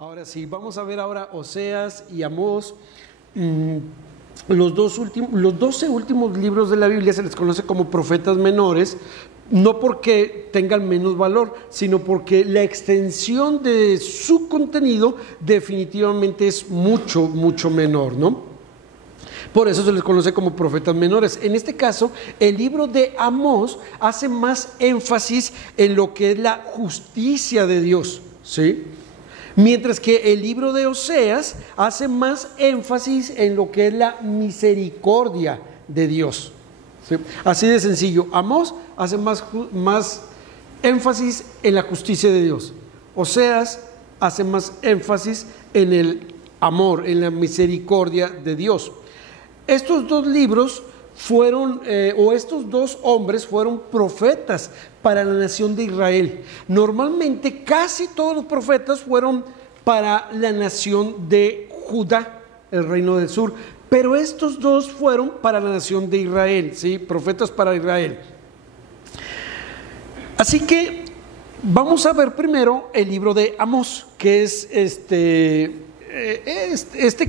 Ahora sí, vamos a ver ahora Oseas y Amós. Los 12 últimos libros de la Biblia se les conoce como profetas menores, no porque tengan menos valor, sino porque la extensión de su contenido definitivamente es mucho menor, ¿no? Por eso se les conoce como profetas menores. En este caso, el libro de Amós hace más énfasis en lo que es la justicia de Dios, ¿sí? Mientras que el libro de Oseas hace más énfasis en lo que es la misericordia de Dios, ¿sí? Así de sencillo. Amós hace más énfasis en la justicia de Dios. Oseas hace más énfasis en el amor, en la misericordia de Dios. Estos dos libros estos dos hombres fueron profetas para la nación de Israel. Normalmente casi todos los profetas fueron para la nación de Judá, el reino del sur, pero estos dos fueron para la nación de Israel, ¿sí? Profetas para Israel. Así que vamos a ver primero el libro de Amós, que es este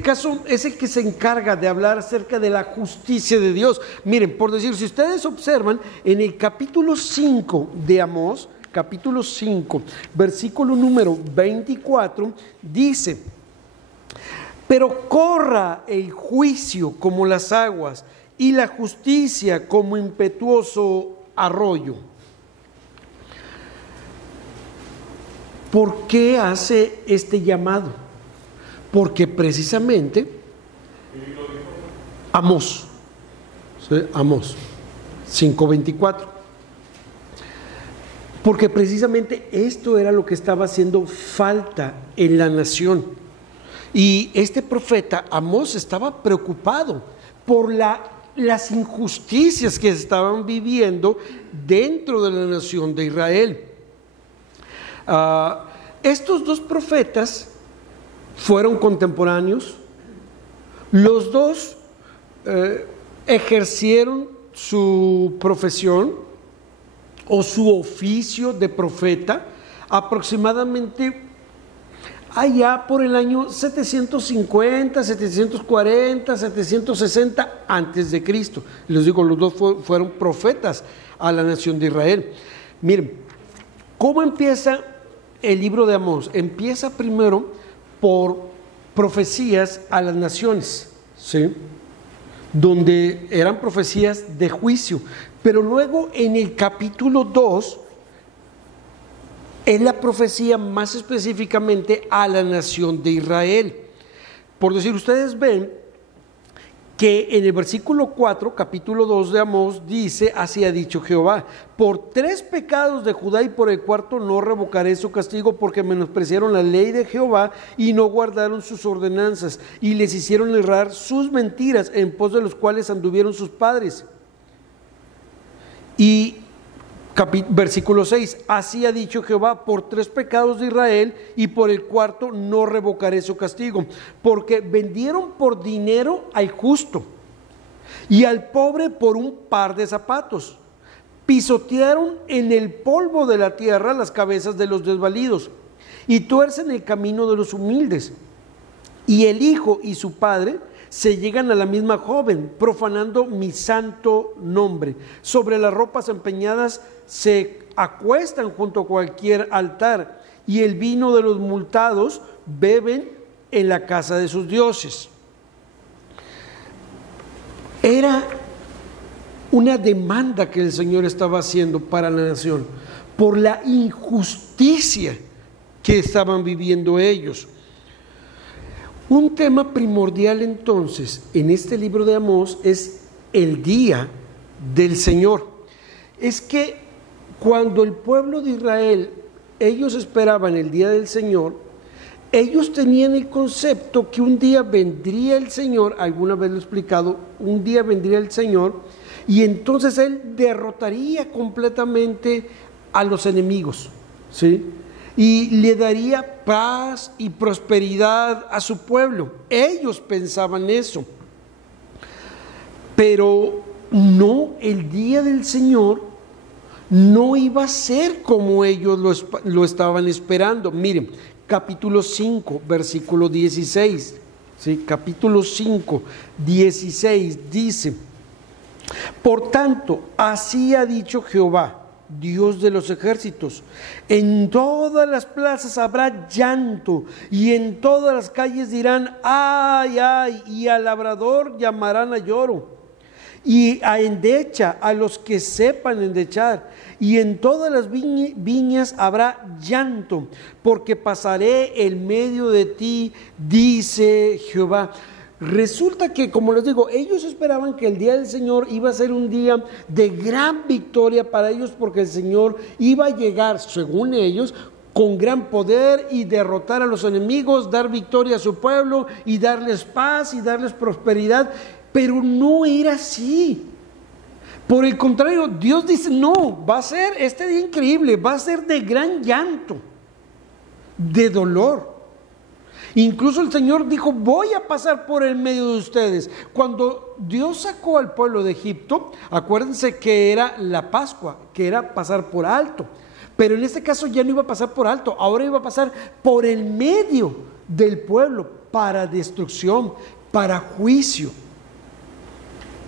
caso es el que se encarga de hablar acerca de la justicia de Dios. Miren, por decir, si ustedes observan en el capítulo 5 de Amós, capítulo 5, versículo número 24, dice: pero corra el juicio como las aguas y la justicia como impetuoso arroyo. ¿Por qué hace este llamado? Porque precisamente Amós, ¿sí? Amós 5:24, porque precisamente esto era lo que estaba haciendo falta en la nación, y este profeta Amós estaba preocupado por las injusticias que estaban viviendo dentro de la nación de Israel. Estos dos profetas fueron contemporáneos. Los dos ejercieron su profesión o su oficio de profeta aproximadamente allá por el año 750, 740, 760 antes de Cristo. Les digo, los dos fueron profetas a la nación de Israel. Miren, ¿cómo empieza el libro de Amós? Empieza primero por profecías a las naciones, ¿sí? Donde eran profecías de juicio, pero luego en el capítulo 2 es la profecía más específicamente a la nación de Israel. Por decir, ustedes ven que en el versículo 4, capítulo 2 de Amós, dice: así ha dicho Jehová, por 3 pecados de Judá y por el 4 no revocaré su castigo, porque menospreciaron la ley de Jehová y no guardaron sus ordenanzas, y les hicieron errar sus mentiras, en pos de los cuales anduvieron sus padres. Y versículo 6, así ha dicho Jehová, por 3 pecados de Israel y por el 4 no revocaré su castigo, porque vendieron por dinero al justo y al pobre por un par de zapatos, pisotearon en el polvo de la tierra las cabezas de los desvalidos y tuercen el camino de los humildes, y el hijo y su padre se llegan a la misma joven, profanando mi santo nombre. Sobre las ropas empeñadas se acuestan junto a cualquier altar, y el vino de los multados beben en la casa de sus dioses. Era una demanda que el Señor estaba haciendo para la nación por la injusticia que estaban viviendo ellos. Un tema primordial entonces en este libro de Amós es el día del Señor. Es que cuando el pueblo de Israel, ellos esperaban el día del Señor, ellos tenían el concepto que un día vendría el Señor, alguna vez lo he explicado, un día vendría el Señor y entonces Él derrotaría completamente a los enemigos, ¿sí? Y le daría paz y prosperidad a su pueblo. Ellos pensaban eso. Pero no, el día del Señor no iba a ser como ellos lo estaban esperando. Miren, capítulo 5, versículo 16. ¿Sí? Capítulo 5, 16 dice: por tanto, así ha dicho Jehová, Dios de los ejércitos, en todas las plazas habrá llanto, y en todas las calles dirán, ay, ay, y al labrador llamarán a lloro, y a endecha a los que sepan endechar, y en todas las viñas habrá llanto, porque pasaré en medio de ti, dice Jehová. Resulta que, como les digo, ellos esperaban que el día del Señor iba a ser un día de gran victoria para ellos, porque el Señor iba a llegar, según ellos, con gran poder y derrotar a los enemigos, dar victoria a su pueblo y darles paz y darles prosperidad, pero no era así. Por el contrario, Dios dice, no, va a ser este día increíble, va a ser de gran llanto, de dolor. Incluso el Señor dijo, voy a pasar por el medio de ustedes. Cuando Dios sacó al pueblo de Egipto, acuérdense que era la Pascua, que era pasar por alto. Pero en este caso ya no iba a pasar por alto, ahora iba a pasar por el medio del pueblo para destrucción, para juicio.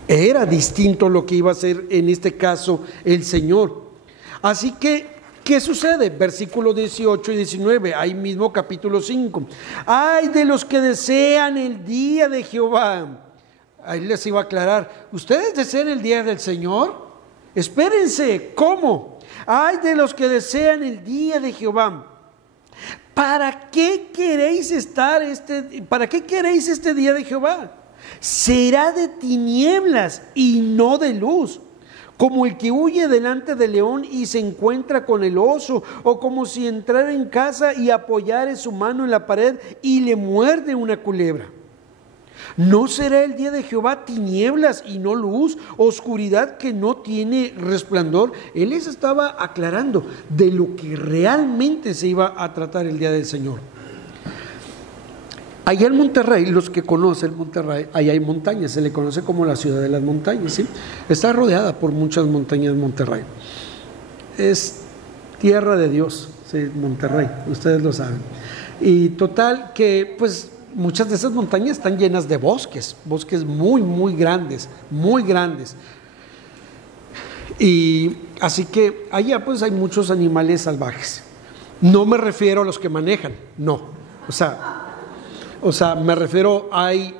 Era distinto lo que iba a hacer en este caso el Señor. Así que, ¿qué sucede? Versículos 18 y 19, ahí mismo capítulo 5. Ay de los que desean el día de Jehová. Ahí les iba a aclarar, ¿ustedes desean el día del Señor? Espérense, ¿cómo? Ay de los que desean el día de Jehová. ¿Para qué queréis este día de Jehová? Será de tinieblas y no de luz, como el que huye delante del león y se encuentra con el oso, o como si entrara en casa y apoyare su mano en la pared y le muerde una culebra. ¿No será el día de Jehová tinieblas y no luz, oscuridad que no tiene resplandor? Él les estaba aclarando de lo que realmente se iba a tratar el día del Señor. Allá en Monterrey, los que conocen Monterrey, allá hay montañas, se le conoce como la ciudad de las montañas, ¿sí? Está rodeada por muchas montañas Monterrey. Es tierra de Dios, ¿sí? Monterrey, ustedes lo saben. Y total que, pues, muchas de esas montañas están llenas de bosques muy, muy grandes, muy grandes. Y así que allá, pues, hay muchos animales salvajes. No me refiero a los que manejan, no. O sea, me refiero, hay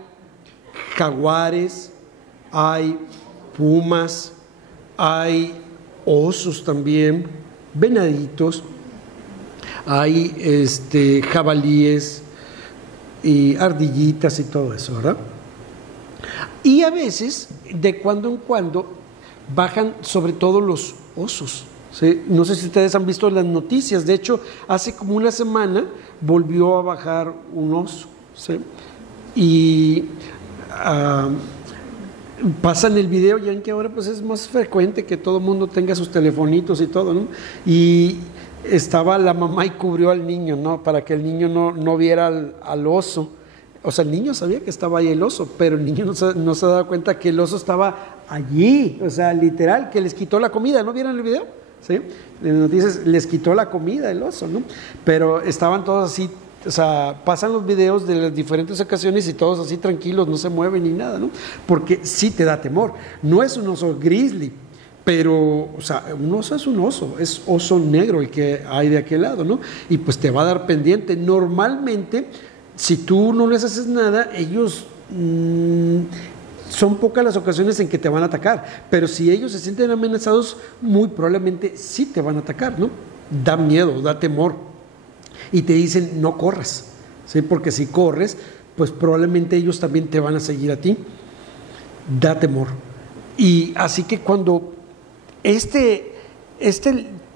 jaguares, hay pumas, hay osos también, venaditos, hay jabalíes y ardillitas y todo eso, ¿verdad? Y a veces, de cuando en cuando, bajan sobre todo los osos. ¿Sí? No sé si ustedes han visto las noticias, de hecho, hace como una semana volvió a bajar un oso. ¿Sí? Y pasan el video, ya en que ahora pues es más frecuente que todo el mundo tenga sus telefonitos y todo, ¿no? Y estaba la mamá y cubrió al niño, ¿no? Para que el niño no viera al oso. O sea, el niño sabía que estaba ahí el oso, pero el niño no se daba cuenta que el oso estaba allí, o sea, literal, que les quitó la comida. ¿No vieron el video? ¿Sí? En las noticias les quitó la comida el oso, ¿no? Pero estaban todos así. O sea, pasan los videos de las diferentes ocasiones y todos así tranquilos, no se mueven ni nada, ¿no? Porque sí te da temor. No es un oso grizzly, pero, o sea, un oso es oso negro el que hay de aquel lado, ¿no? Y pues te va a dar pendiente. Normalmente, si tú no les haces nada, ellos son pocas las ocasiones en que te van a atacar, pero si ellos se sienten amenazados, muy probablemente sí te van a atacar, ¿no? Da miedo, da temor. Y te dicen, no corras, ¿sí? Porque si corres, pues probablemente ellos también te van a seguir a ti. Da temor. Y así que cuando este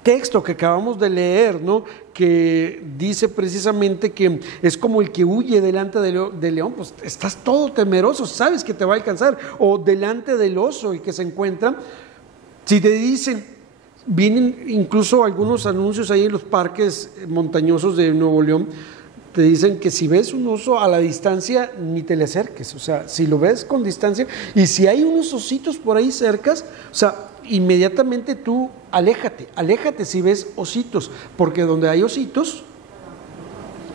texto que acabamos de leer, ¿no? Que dice precisamente que es como el que huye delante del león, pues estás todo temeroso, sabes que te va a alcanzar, o delante del oso y que se encuentra. Si te dicen, vienen incluso algunos anuncios ahí en los parques montañosos de Nuevo León, te dicen que si ves un oso a la distancia, ni te le acerques. O sea, si lo ves con distancia, y si hay unos ositos por ahí cercas, o sea, inmediatamente tú aléjate si ves ositos, porque donde hay ositos,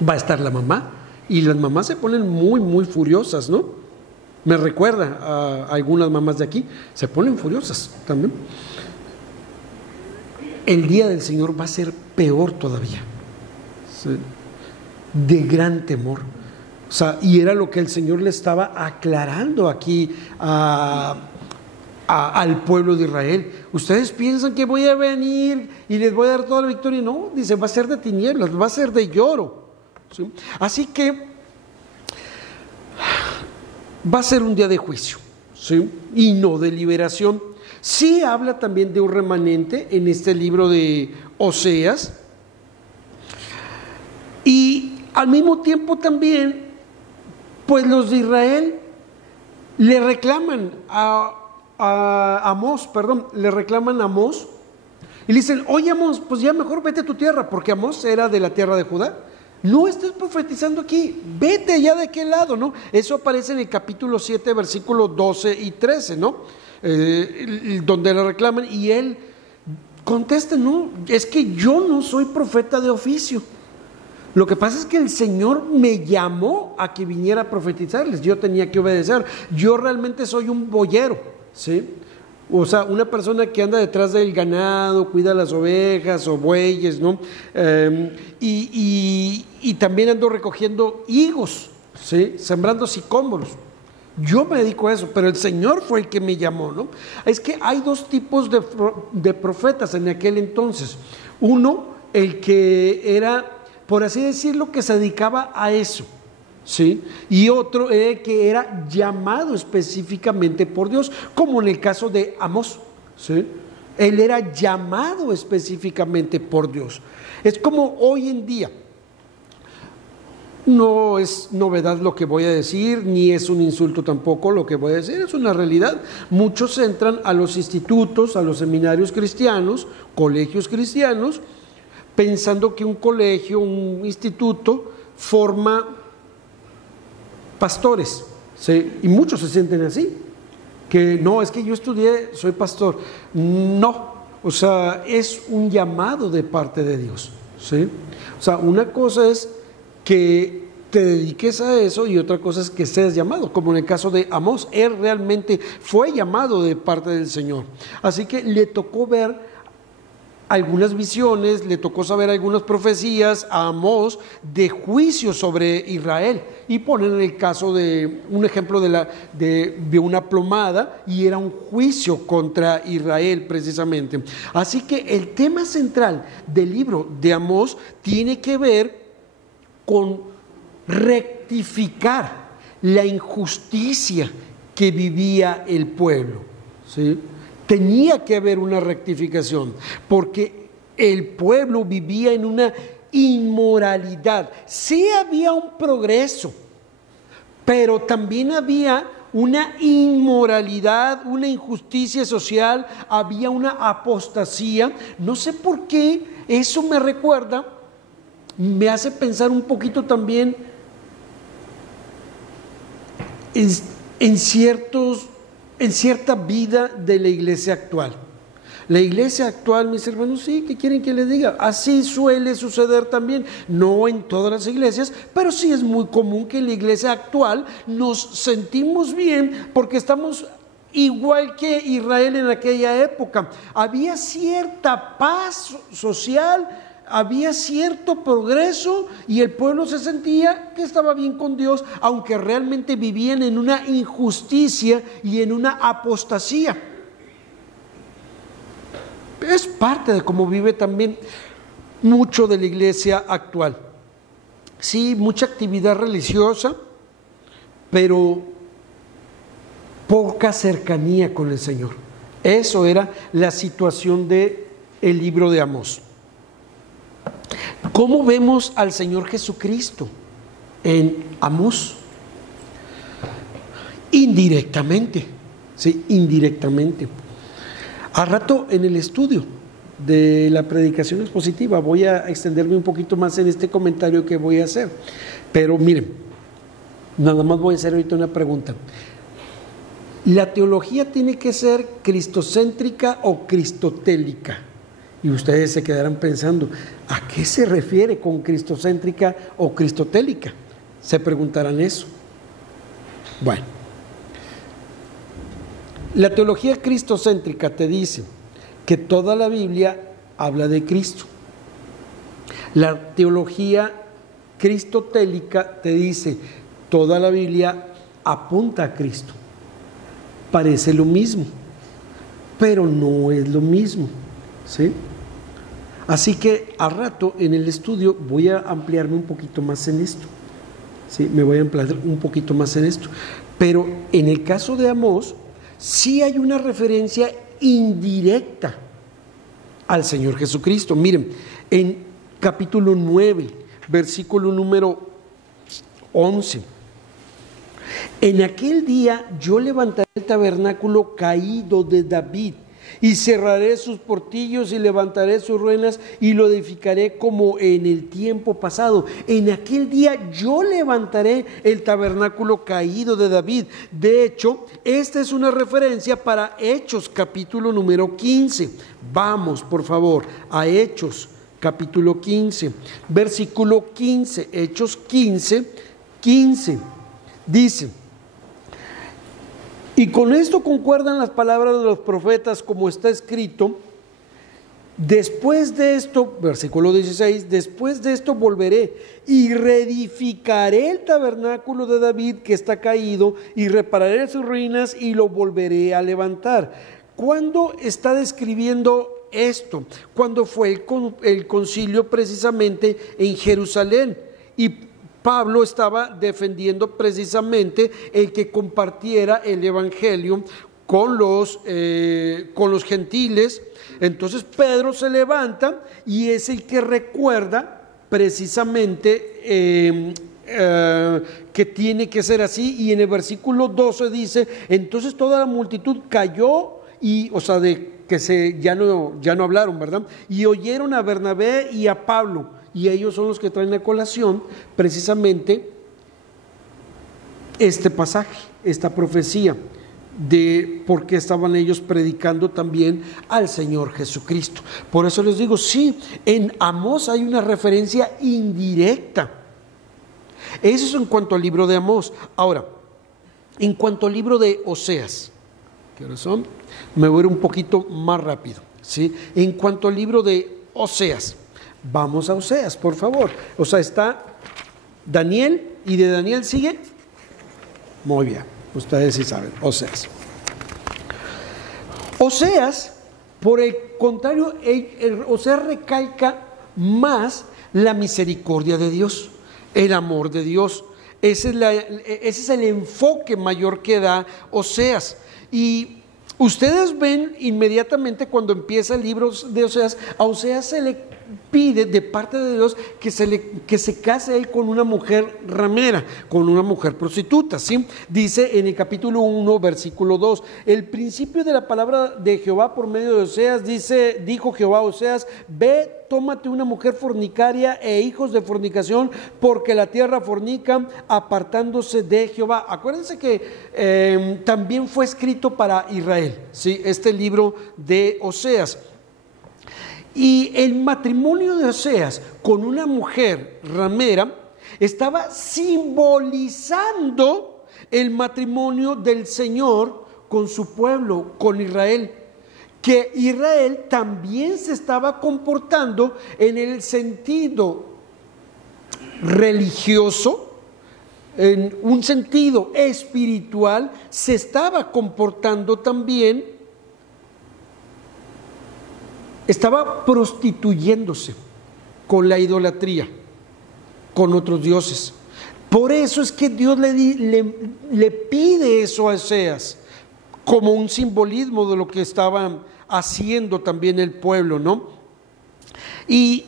va a estar la mamá, y las mamás se ponen muy, muy furiosas, ¿no? Me recuerda a algunas mamás de aquí, se ponen furiosas también. El día del Señor va a ser peor todavía, ¿sí? De gran temor. O sea, y era lo que el Señor le estaba aclarando aquí al pueblo de Israel. Ustedes piensan que voy a venir y les voy a dar toda la victoria. No, dice, va a ser de tinieblas, va a ser de lloro, ¿sí? Así que va a ser un día de juicio, ¿sí? Y no de liberación. Sí habla también de un remanente en este libro de Oseas, y al mismo tiempo también, pues los de Israel le reclaman a Amós, le reclaman a Amós y le dicen, oye Amós, pues ya mejor vete a tu tierra, porque Amós era de la tierra de Judá. No estés profetizando aquí, vete allá de aquel lado, ¿no? Eso aparece en el capítulo 7, versículos 12 y 13, ¿no? Donde le reclaman y él contesta, no, es que yo no soy profeta de oficio. Lo que pasa es que el Señor me llamó a que viniera a profetizarles, yo tenía que obedecer. Yo realmente soy un boyero, ¿sí? O sea, una persona que anda detrás del ganado, cuida las ovejas o bueyes, ¿no? Y también ando recogiendo higos, ¿sí? Sembrando sicómoros. Yo me dedico a eso, pero el Señor fue el que me llamó, ¿no? Es que hay dos tipos de profetas en aquel entonces. Uno, el que era, por así decirlo, que se dedicaba a eso, ¿sí? Y otro que era llamado específicamente por Dios, como en el caso de Amós, ¿sí? Él era llamado específicamente por Dios. Es como hoy en día. No es novedad lo que voy a decir, ni es un insulto tampoco lo que voy a decir, es una realidad. Muchos entran a los institutos, a los seminarios cristianos, colegios cristianos, pensando que un colegio, un instituto, forma pastores, ¿sí? Y muchos se sienten así, que no, es que yo estudié, soy pastor. No, o sea, es un llamado de parte de Dios, ¿sí? O sea, una cosa es que te dediques a eso y otra cosa es que seas llamado, como en el caso de Amós. Él realmente fue llamado de parte del Señor, así que le tocó ver algunas visiones, le tocó saber algunas profecías a Amós de juicio sobre Israel, y ponen el caso de un ejemplo de una plomada, y era un juicio contra Israel precisamente. Así que el tema central del libro de Amós tiene que ver con rectificar la injusticia que vivía el pueblo, ¿sí? Tenía que haber una rectificación, porque el pueblo vivía en una inmoralidad. Sí había un progreso, pero también había una inmoralidad, una injusticia social, había una apostasía. No sé por qué eso me recuerda, me hace pensar un poquito también en cierta vida de la iglesia actual. La iglesia actual, mis hermanos, sí, ¿qué quieren que les diga? Así suele suceder también, no en todas las iglesias, pero sí es muy común que en la iglesia actual nos sentimos bien porque estamos igual que Israel en aquella época. Había cierta paz social, había cierto progreso y el pueblo se sentía que estaba bien con Dios, aunque realmente vivían en una injusticia y en una apostasía. Es parte de cómo vive también mucho de la iglesia actual. Sí, mucha actividad religiosa, pero poca cercanía con el Señor. Eso era la situación del libro de Amós. ¿Cómo vemos al Señor Jesucristo en Amós? Indirectamente, sí, indirectamente. Al rato en el estudio de la predicación expositiva voy a extenderme un poquito más en este comentario que voy a hacer. Pero miren, nada más voy a hacer ahorita una pregunta. ¿La teología tiene que ser cristocéntrica o cristotélica? Y ustedes se quedarán pensando, ¿a qué se refiere con cristocéntrica o cristotélica? Se preguntarán eso. Bueno, la teología cristocéntrica te dice que toda la Biblia habla de Cristo. La teología cristotélica te dice, toda la Biblia apunta a Cristo. Parece lo mismo, pero no es lo mismo, ¿sí? Así que al rato en el estudio voy a ampliarme un poquito más en esto, ¿sí? Me voy a ampliar un poquito más en esto. Pero en el caso de Amós, sí hay una referencia indirecta al Señor Jesucristo. Miren, en capítulo 9, versículo número 11. En aquel día yo levantaré el tabernáculo caído de David y cerraré sus portillos y levantaré sus ruinas y lo edificaré como en el tiempo pasado. En aquel día yo levantaré el tabernáculo caído de David. De hecho, esta es una referencia para Hechos capítulo número 15. Vamos, por favor, a Hechos capítulo 15, versículo 15. Hechos 15, 15. Dice: y con esto concuerdan las palabras de los profetas, como está escrito: después de esto, versículo 16, después de esto volveré y reedificaré el tabernáculo de David que está caído y repararé sus ruinas y lo volveré a levantar. ¿Cuándo está describiendo esto? Cuando fue el concilio precisamente en Jerusalén, y Pablo estaba defendiendo precisamente el que compartiera el evangelio con los gentiles. Entonces Pedro se levanta y es el que recuerda precisamente que tiene que ser así, y en el versículo 12 dice: entonces toda la multitud cayó, y, o sea, de que ya no hablaron, ¿verdad? Y oyeron a Bernabé y a Pablo. Y ellos son los que traen a colación precisamente este pasaje, esta profecía de por qué estaban ellos predicando también al Señor Jesucristo. Por eso les digo, sí, en Amós hay una referencia indirecta. Eso es en cuanto al libro de Amós. Ahora, en cuanto al libro de Oseas, ¿qué hora son? Me voy a ir un poquito más rápido, ¿sí? En cuanto al libro de Oseas, vamos a Oseas, por favor. O sea, está Daniel, y de Daniel sigue. Muy bien, ustedes sí saben, Oseas. Oseas, por el contrario, Oseas recalca más la misericordia de Dios, el amor de Dios. Ese es el enfoque mayor que da Oseas. Y ustedes ven inmediatamente cuando empieza el libro de Oseas, a Oseas se le pide de parte de Dios que se case él con una mujer ramera, con una mujer prostituta, ¿sí? Dice en el capítulo 1, versículo 2, el principio de la palabra de Jehová por medio de Oseas, dijo Jehová a Oseas: ve, tómate una mujer fornicaria e hijos de fornicación, porque la tierra fornica, apartándose de Jehová. Acuérdense que también fue escrito para Israel, ¿sí? Este libro de Oseas. Y el matrimonio de Oseas con una mujer ramera estaba simbolizando el matrimonio del Señor con su pueblo, con Israel. Que Israel también se estaba comportando en el sentido religioso, en un sentido espiritual, se estaba comportando también. Estaba prostituyéndose con la idolatría, con otros dioses. Por eso es que Dios le pide eso a Oseas, como un simbolismo de lo que estaba haciendo también el pueblo, ¿no? Y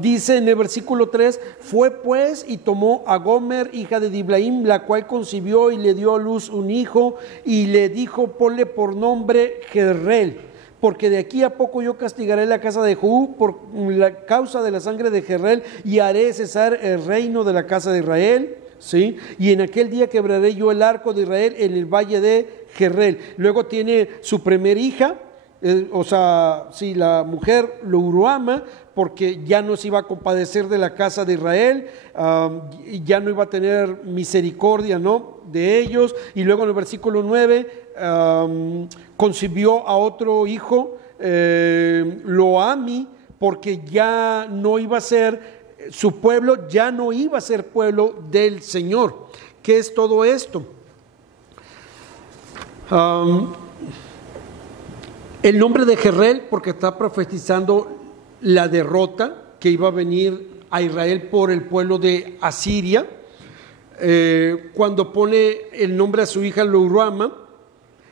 dice en el versículo 3: fue pues y tomó a Gomer, hija de Diblaim, la cual concibió y le dio a luz un hijo, y le dijo: ponle por nombre Jezreel, porque de aquí a poco yo castigaré la casa de Jehú por la causa de la sangre de Jezreel, y haré cesar el reino de la casa de Israel, ¿sí? Y en aquel día quebraré yo el arco de Israel en el valle de Jezreel. Luego tiene su primer hija, o sea, si la mujer lo ama porque ya no se iba a compadecer de la casa de Israel, ya no iba a tener misericordia, ¿no?, de ellos. Y luego en el versículo 9, concibió a otro hijo, Lo-Ammi, porque ya no iba a ser su pueblo, ya no iba a ser pueblo del Señor. ¿Qué es todo esto? El nombre de Jerreel, porque está profetizando la derrota que iba a venir a Israel por el pueblo de Asiria. Cuando pone el nombre a su hija Lo-Ruama,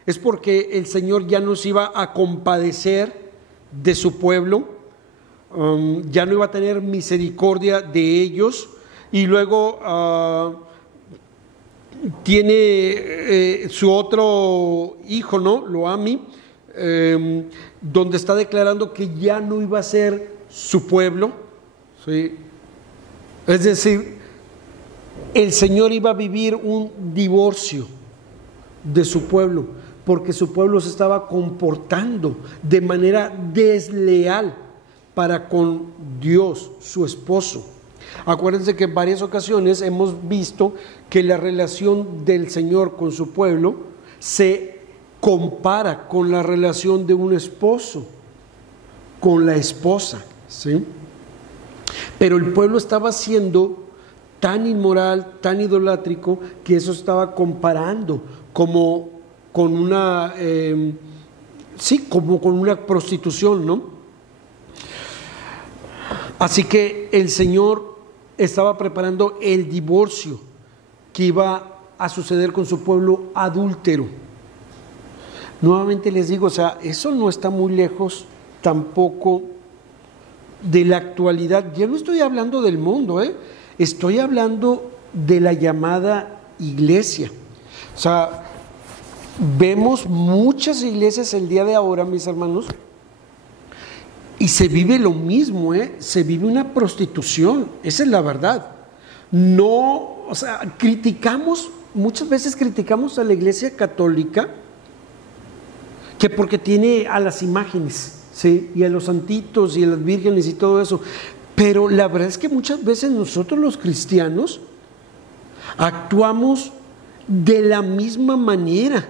es porque el Señor ya no se iba a compadecer de su pueblo, ya no iba a tener misericordia de ellos. Y luego tiene su otro hijo, ¿no?, Lo-Ammi, donde está declarando que ya no iba a ser su pueblo, ¿sí? Es decir, el Señor iba a vivir un divorcio de su pueblo, porque su pueblo se estaba comportando de manera desleal para con Dios, su esposo. Acuérdense que en varias ocasiones hemos visto que la relación del Señor con su pueblo se compara con la relación de un esposo con la esposa, ¿sí? Pero el pueblo estaba siendo tan inmoral, tan idolátrico, que eso estaba comparando como con una, como con una prostitución, ¿no? Así que el Señor estaba preparando el divorcio que iba a suceder con su pueblo adúltero. Nuevamente les digo, o sea, eso no está muy lejos tampoco de la actualidad. Ya no estoy hablando del mundo, estoy hablando de la llamada iglesia. O sea, vemos muchas iglesias el día de ahora, mis hermanos, y se vive lo mismo, se vive una prostitución, esa es la verdad. No, o sea, muchas veces criticamos a la iglesia católica, que porque tiene a las imágenes, ¿sí?, y a los santitos y a las vírgenes y todo eso, pero la verdad es que muchas veces nosotros los cristianos actuamos de la misma manera.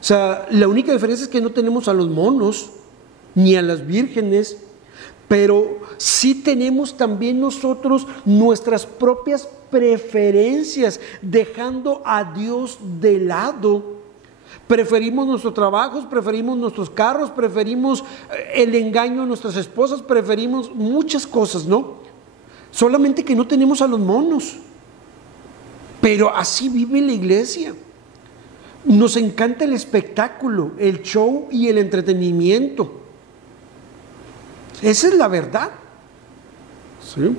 O sea, la única diferencia es que no tenemos a los monos ni a las vírgenes, pero sí tenemos también nosotros nuestras propias preferencias, dejando a Dios de lado. Preferimos nuestros trabajos, preferimos nuestros carros, preferimos el engaño a nuestras esposas, preferimos muchas cosas, ¿no? Solamente que no tenemos a los monos. Pero así vive la iglesia. Nos encanta el espectáculo, el show y el entretenimiento. Esa es la verdad. ¿Sí?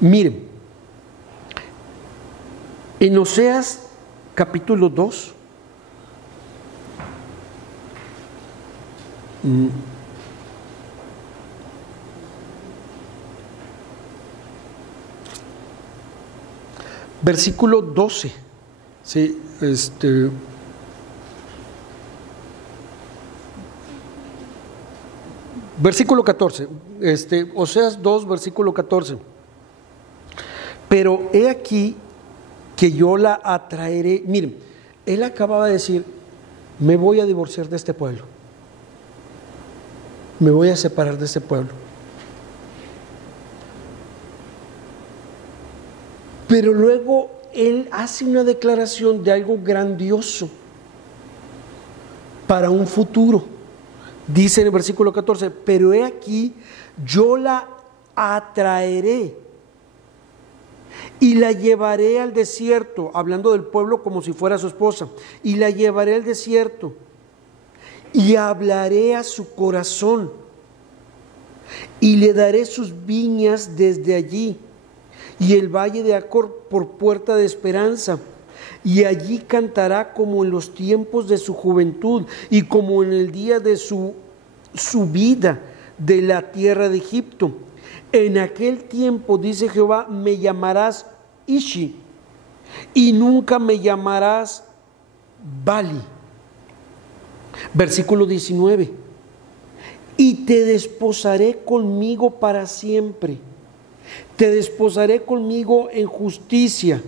Miren, en Oseas capítulo 2, versículo 12, ¿sí? Versículo 14, Oseas 2, versículo 14. Pero he aquí que yo la atraeré. Miren, él acababa de decir, me voy a divorciar de este pueblo, me voy a separar de este pueblo. Pero luego él hace una declaración de algo grandioso para un futuro. Dice en el versículo 14, pero he aquí, yo la atraeré y la llevaré al desierto, hablando del pueblo como si fuera su esposa, y la llevaré al desierto y hablaré a su corazón y le daré sus viñas desde allí y el valle de Acor por puerta de esperanza, y allí cantará como en los tiempos de su juventud y como en el día de su subida de la tierra de Egipto. En aquel tiempo, dice Jehová, me llamarás Ishi y nunca me llamarás Bali. Versículo 19. Y te desposaré conmigo para siempre. Te desposaré conmigo en justicia,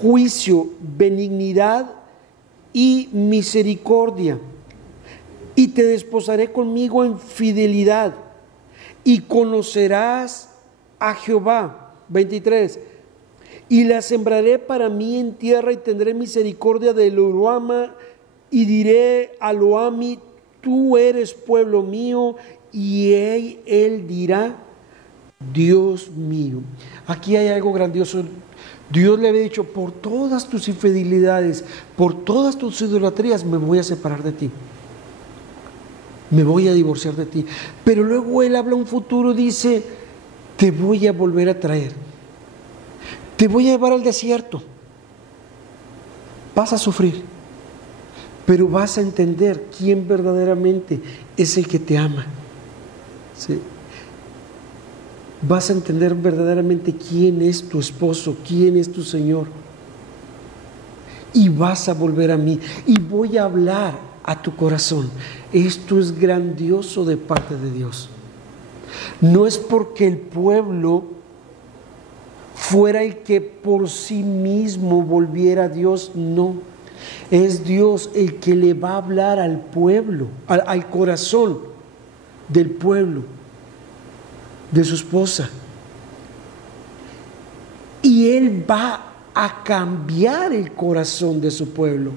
juicio, benignidad y misericordia. Y te desposaré conmigo en fidelidad. Y conocerás a Jehová. 23. Y la sembraré para mí en tierra y tendré misericordia de Lo-ruhamah y diré a Lo-ammi, tú eres pueblo mío, y él dirá, Dios mío. Aquí hay algo grandioso. Dios le había dicho, por todas tus infidelidades, por todas tus idolatrías, me voy a separar de ti. Me voy a divorciar de ti. Pero luego él habla un futuro, dice, te voy a volver a traer. Te voy a llevar al desierto. Vas a sufrir, pero vas a entender quién verdaderamente es el que te ama. ¿Sí? Vas a entender verdaderamente quién es tu esposo, quién es tu Señor. Y vas a volver a mí. Y voy a hablar a tu corazón. Esto es grandioso de parte de Dios. No es porque el pueblo fuera el que por sí mismo volviera a Dios, no. Es Dios el que le va a hablar al pueblo, al corazón del pueblo, de su esposa. Y Él va a cambiar el corazón de su pueblo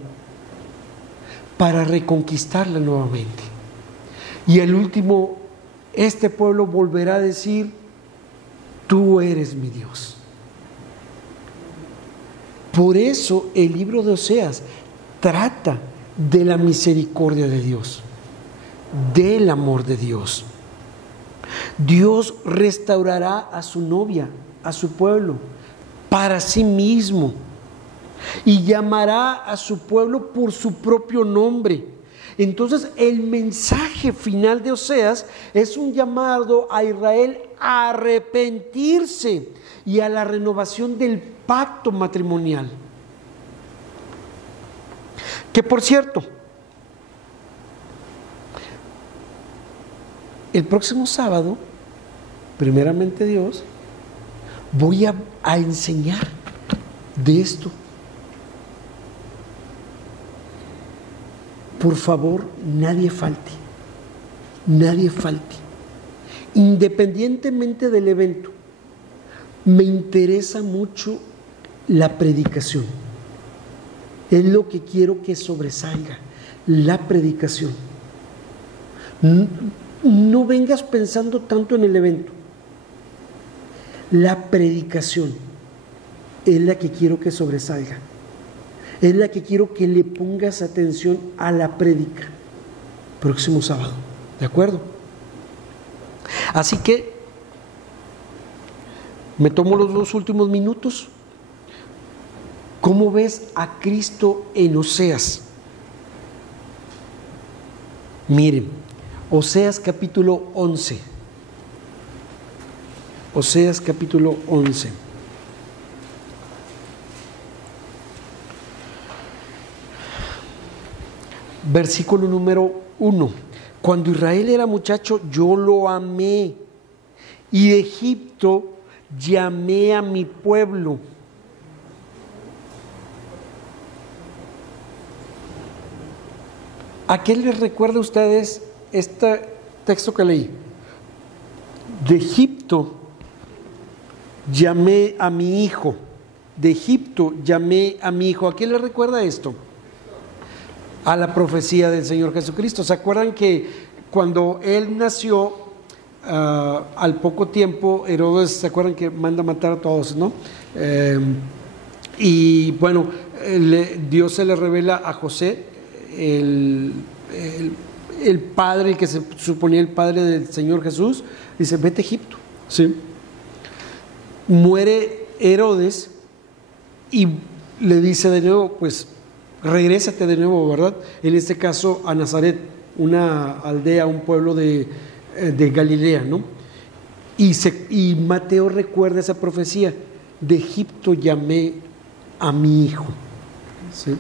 para reconquistarla nuevamente. Y al último, este pueblo volverá a decir, tú eres mi Dios. Por eso el libro de Oseas trata de la misericordia de Dios, del amor de Dios. Dios restaurará a su novia, a su pueblo, para sí mismo, y llamará a su pueblo por su propio nombre. Entonces el mensaje final de Oseas es un llamado a Israel a arrepentirse y a la renovación del pacto matrimonial. Que por cierto, el próximo sábado, primeramente Dios, voy a enseñar de esto. Por favor, nadie falte, independientemente del evento. Me interesa mucho la predicación. Es lo que quiero que sobresalga, la predicación. No vengas pensando tanto en el evento. La predicación es la que quiero que sobresalga. Es la que quiero que le pongas atención a la prédica. Próximo sábado, ¿de acuerdo? Así que me tomo los 2 últimos minutos. ¿Cómo ves a Cristo en Oseas? Miren, Oseas capítulo 11. Oseas capítulo 11. Versículo número 1. Cuando Israel era muchacho, yo lo amé, y de Egipto llamé a mi pueblo. ¿A qué les recuerda a ustedes este texto que leí? De Egipto llamé a mi hijo. De Egipto llamé a mi hijo. ¿A qué les recuerda esto? A la profecía del Señor Jesucristo. ¿Se acuerdan que cuando Él nació, al poco tiempo, Herodes, ¿se acuerdan que manda matar a todos, no? Y bueno, Dios se le revela a José, el padre, el que se suponía el padre del Señor Jesús, dice, vete a Egipto, ¿sí? Muere Herodes y le dice de nuevo, pues, regrésate de nuevo, ¿verdad? En este caso a Nazaret, una aldea, un pueblo de Galilea, ¿no? Y Mateo recuerda esa profecía, de Egipto llamé a mi hijo, ¿sí?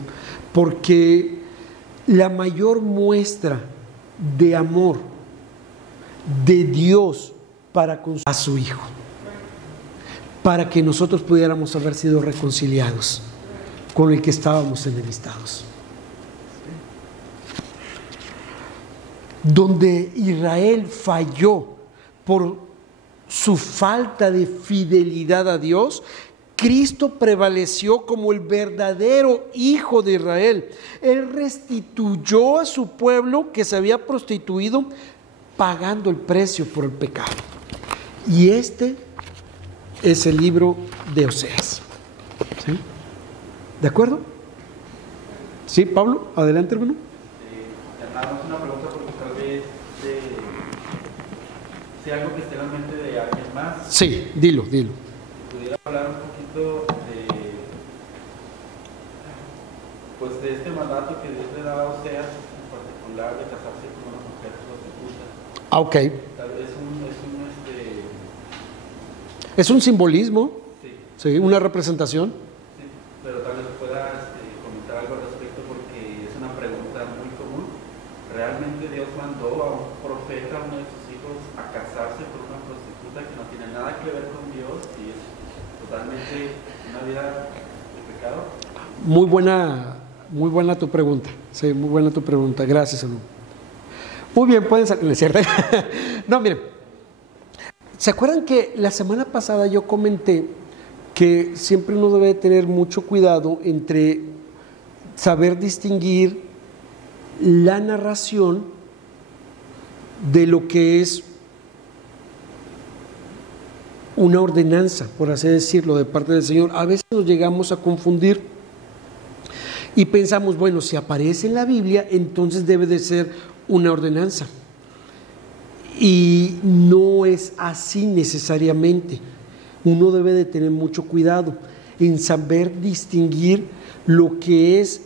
Porque la mayor muestra de amor de Dios para con a su Hijo, para que nosotros pudiéramos haber sido reconciliados con el que estábamos enemistados. Donde Israel falló por su falta de fidelidad a Dios, Cristo prevaleció como el verdadero Hijo de Israel. Él restituyó a su pueblo que se había prostituido, pagando el precio por el pecado. Y este es el libro de Oseas. ¿Sí? ¿De acuerdo? Sí, Pablo, adelante, hermano. Nada más una pregunta porque tal vez si algo que esté en la mente de alguien más. Sí, dilo. Pudiera hablar un poquito de este mandato que Dios le daba a Oseas, en particular de casarse con una mujer prostituta. Ah, ok. Tal vez Es un simbolismo, sí. Sí, una representación. Sí, pero tal vez pueda comentar algo al respecto porque es una pregunta muy común. ¿Realmente Dios mandó a un profeta, a uno de sus hijos, a casarse con una prostituta que no tiene nada que ver con Dios y es totalmente una vida de pecado? Muy buena tu pregunta. Sí, muy buena tu pregunta. Gracias, hermano. Muy bien, pueden salir, ¿cierto? No, miren. ¿Se acuerdan que la semana pasada yo comenté que siempre uno debe tener mucho cuidado entre saber distinguir la narración de lo que es una ordenanza, por así decirlo, de parte del Señor? A veces nos llegamos a confundir y pensamos, bueno, si aparece en la Biblia, entonces debe de ser una ordenanza. Y no es así necesariamente. Uno debe de tener mucho cuidado en saber distinguir lo que es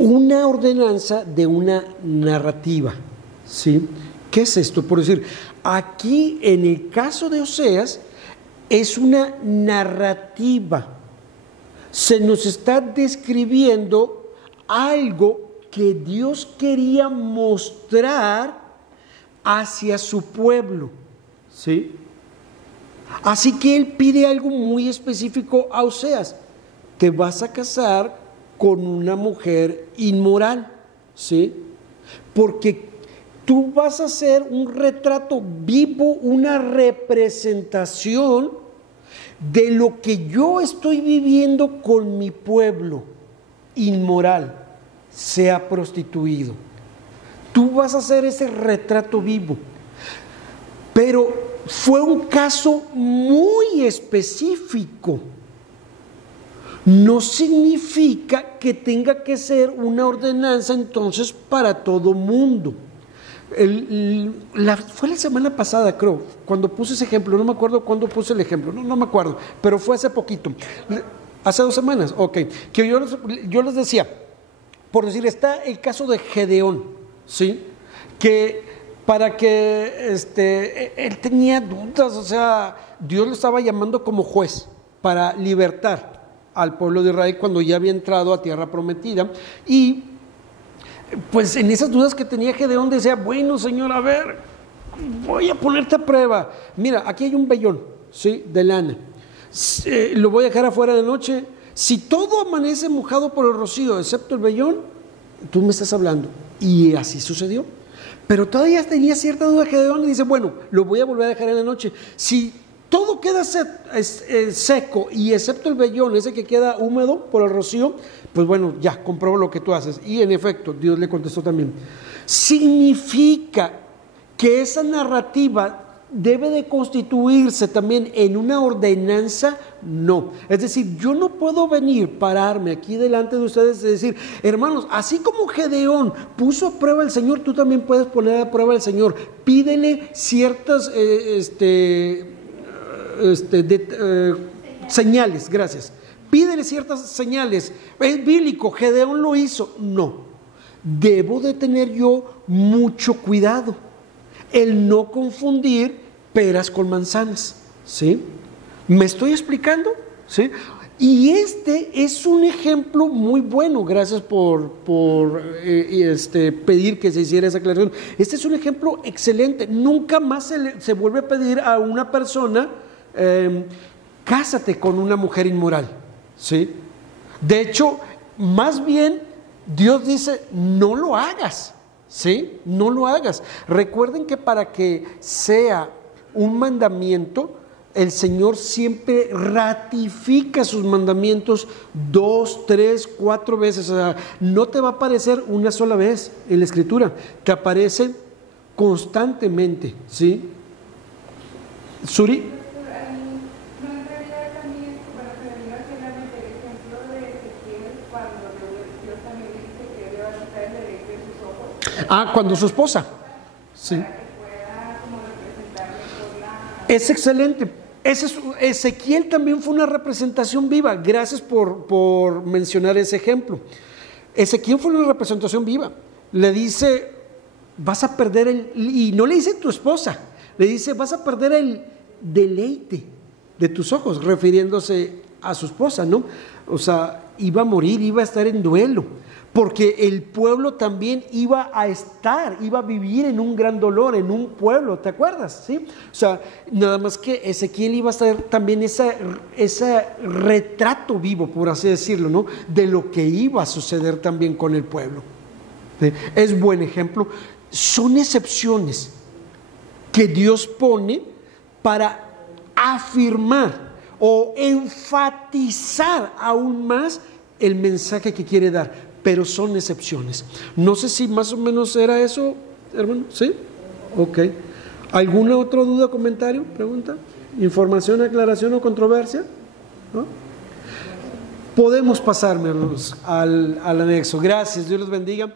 una ordenanza de una narrativa, ¿sí? ¿Qué es esto? Por decir, aquí en el caso de Oseas es una narrativa. Se nos está describiendo algo que Dios quería mostrar hacia su pueblo, ¿sí? Así que él pide algo muy específico a Oseas: te vas a casar con una mujer inmoral, ¿sí? Porque tú vas a hacer un retrato vivo, una representación de lo que yo estoy viviendo con mi pueblo inmoral, sea prostituido. Tú vas a hacer ese retrato vivo. Pero fue un caso muy específico. No significa que tenga que ser una ordenanza entonces para todo mundo. Fue la semana pasada, creo, cuando puse ese ejemplo. No me acuerdo cuándo puse el ejemplo, no me acuerdo, pero fue hace poquito. Hace 2 semanas, ok. Que yo les decía, por decir, está el caso de Gedeón, ¿sí? Que para que él tenía dudas, o sea, Dios lo estaba llamando como juez para libertar al pueblo de Israel cuando ya había entrado a tierra prometida. Y pues en esas dudas que tenía Gedeón decía, bueno, Señor, a ver, voy a ponerte a prueba. Mira, aquí hay un vellón, ¿sí? De lana. Lo voy a dejar afuera de noche. Si todo amanece mojado por el rocío, excepto el vellón, tú me estás hablando. Y así sucedió. Pero todavía tenía cierta duda Gedeón y dice, bueno, lo voy a volver a dejar en la noche. Si todo queda seco y excepto el vellón, ese que queda húmedo por el rocío, pues bueno, ya, compruebo lo que tú haces. Y en efecto, Dios le contestó también. Significa que esa narrativa debe de constituirse también en una ordenanza. No, es decir, yo no puedo pararme aquí delante de ustedes y decir, hermanos, así como Gedeón puso a prueba al Señor, tú también puedes poner a prueba al Señor. Pídele ciertas señales, gracias. Pídele ciertas señales. Es bíblico, Gedeón lo hizo. No, debo de tener yo mucho cuidado, el no confundir peras con manzanas, ¿sí? ¿Me estoy explicando? ¿Sí? Y este es un ejemplo muy bueno, gracias por pedir que se hiciera esa aclaración. Este es un ejemplo excelente. Nunca más se vuelve a pedir a una persona, cásate con una mujer inmoral, ¿sí? De hecho, más bien, Dios dice, no lo hagas, ¿sí? No lo hagas. Recuerden que para que sea un mandamiento, el Señor siempre ratifica sus mandamientos 2, 3, 4 veces. O sea, no te va a aparecer una sola vez en la Escritura, te aparece constantemente, ¿sí? Suri. Cuando su esposa. Sí. Es excelente. Ezequiel también fue una representación viva. Gracias por mencionar ese ejemplo. Ezequiel fue una representación viva. Le dice, vas a perder y no le dice tu esposa, le dice, vas a perder el deleite de tus ojos, refiriéndose a su esposa, ¿no? O sea, iba a morir, iba a estar en duelo, porque el pueblo también iba a vivir en un gran dolor, en un pueblo, ¿te acuerdas? ¿Sí? O sea, nada más que Ezequiel iba a estar también ese retrato vivo, por así decirlo, ¿no? De lo que iba a suceder también con el pueblo. ¿Sí? Es buen ejemplo. Son excepciones que Dios pone para afirmar o enfatizar aún más el mensaje que quiere dar. Pero son excepciones. No sé si más o menos era eso, hermano. ¿Sí? Ok. ¿Alguna otra duda, comentario, pregunta? ¿Información, aclaración o controversia? ¿No? Podemos pasar, hermanos, al anexo. Gracias, Dios los bendiga.